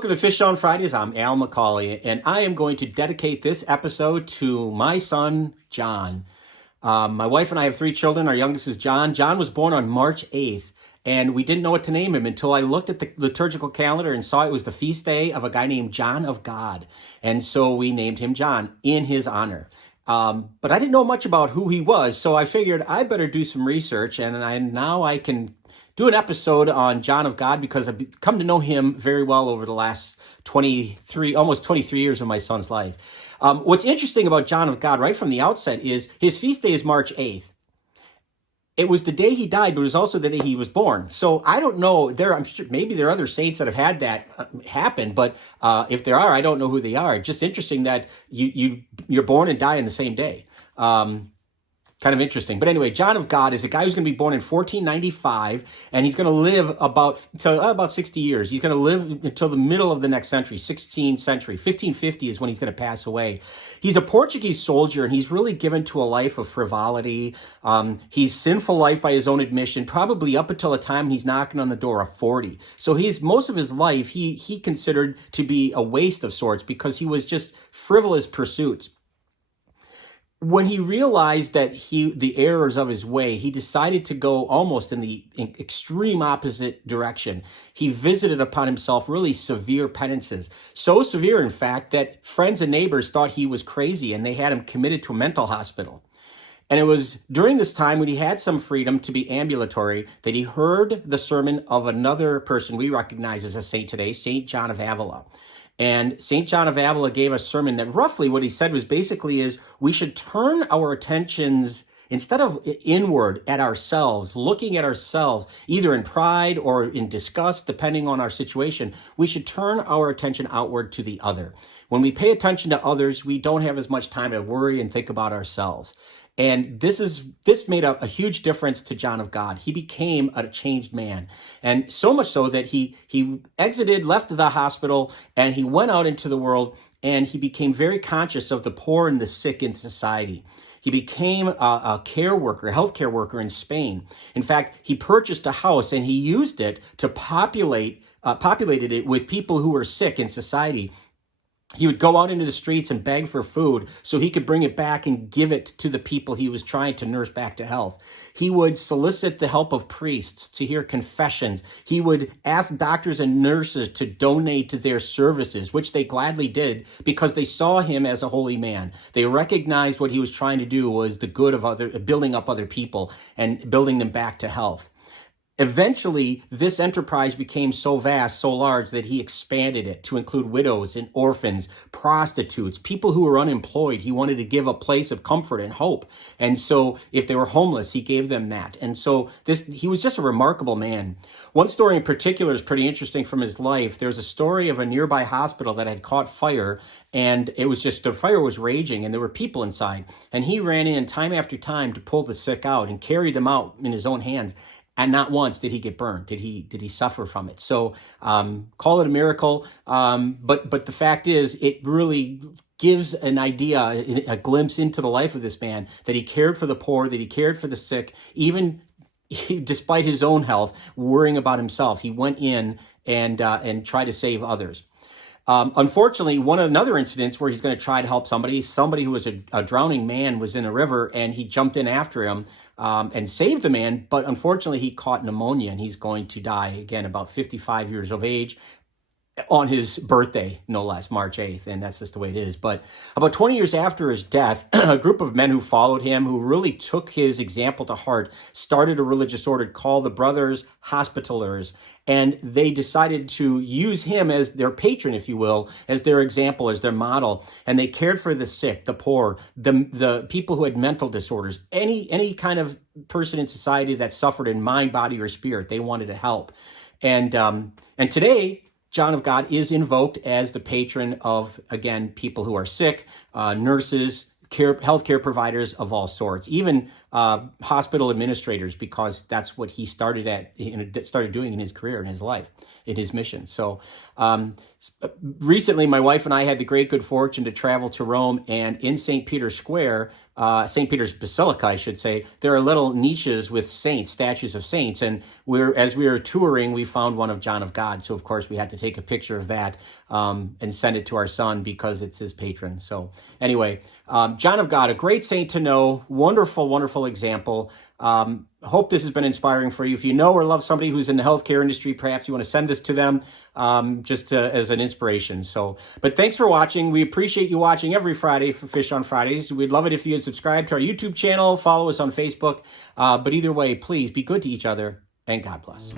welcome to Fish on Fridays. I'm Al McCauley, and I am going to dedicate this episode to my son, John. My wife and I have 3 children. Our youngest is John. John was born on March 8th, and we didn't know what to name him until I looked at the liturgical calendar and saw it was the feast day of a guy named John of God. And so we named him John in his honor. But I didn't know much about who he was, so I figured I better do some research, and now I can do an episode on John of God because I've come to know him very well over the last almost 23 years of my son's life. What's interesting about John of God right from the outset is his feast day is March 8th. It was the day he died, but it was also the day he was born. So I don't know. I'm sure maybe there are other saints that have had that happen, but if there are, I don't know who they are. It's just interesting that you're born and die in the same day. Kind of interesting. But anyway, John of God is a guy who's going to be born in 1495, and he's going to live about 60 years. He's going to live until the middle of the next century, 16th century. 1550 is when he's going to pass away. He's a Portuguese soldier, and he's really given to a life of frivolity. He's sinful life by his own admission, probably up until the time he's knocking on the door of 40. So most of his life, he considered to be a waste of sorts because he was just frivolous pursuits. When he realized that the errors of his way, he decided to go almost in the extreme opposite direction. He visited upon himself really severe penances. So severe, in fact, that friends and neighbors thought he was crazy and they had him committed to a mental hospital. And it was during this time when he had some freedom to be ambulatory that he heard the sermon of another person we recognize as a saint today, St. John of Avila. And St. John of Avila gave a sermon that roughly what he said was basically is we should turn our attentions instead of inward at ourselves, looking at ourselves, either in pride or in disgust, depending on our situation, we should turn our attention outward to the other. When we pay attention to others, we don't have as much time to worry and think about ourselves. And this made a huge difference to John of God. He became a changed man. And so much so that he left the hospital, and he went out into the world, and he became very conscious of the poor and the sick in society. He became a healthcare worker in Spain. In fact, he purchased a house, and he used it to populated it with people who were sick in society. He would go out into the streets and beg for food so he could bring it back and give it to the people he was trying to nurse back to health. He would solicit the help of priests to hear confessions. He would ask doctors and nurses to donate to their services, which they gladly did because they saw him as a holy man. They recognized what he was trying to do was the good of building up other people and building them back to health. Eventually, this enterprise became so vast, so large, that he expanded it to include widows and orphans, prostitutes, people who were unemployed. He wanted to give a place of comfort and hope. And so if they were homeless, he gave them that. And so he was just a remarkable man. One story in particular is pretty interesting from his life. There's a story of a nearby hospital that had caught fire, and the fire was raging, and there were people inside. And he ran in time after time to pull the sick out and carry them out in his own hands. And not once did he get burned. Did he suffer from it? So call it a miracle. But the fact is, it really gives an idea, a glimpse into the life of this man, that he cared for the poor, that he cared for the sick, even despite his own health, worrying about himself. He went in and tried to save others. Unfortunately, another incident where he's going to try to help somebody who was a drowning man was in a river, and he jumped in after him and saved the man. But unfortunately, he caught pneumonia, and he's going to die again, about 55 years of age, on his birthday, no less, March 8th, and that's just the way it is. But about 20 years after his death, a group of men who followed him, who really took his example to heart, started a religious order called the Brothers Hospitallers, and they decided to use him as their patron, if you will, as their example, as their model, and they cared for the sick, the poor, the people who had mental disorders, any kind of person in society that suffered in mind, body, or spirit. They wanted to help. And today, John of God is invoked as the patron of, again, people who are sick, nurses, healthcare providers of all sorts, even hospital administrators, because that's what he started doing in his career, in his life, in his mission. So Recently, my wife and I had the great good fortune to travel to Rome, and in St. Peter's Square, St. Peter's Basilica, I should say, there are little niches with saints, statues of saints. And as we were touring, we found one of John of God. So, of course, we had to take a picture of that and send it to our son because it's his patron. So anyway, John of God, a great saint to know. Wonderful, wonderful example. Hope this has been inspiring for you. If you know or love somebody who's in the healthcare industry, perhaps you want to send this to them as an inspiration. But thanks for watching. We appreciate you watching every Friday for Fish on Fridays. We'd love it if you'd subscribe to our YouTube channel, follow us on Facebook. But either way, please be good to each other, and God bless.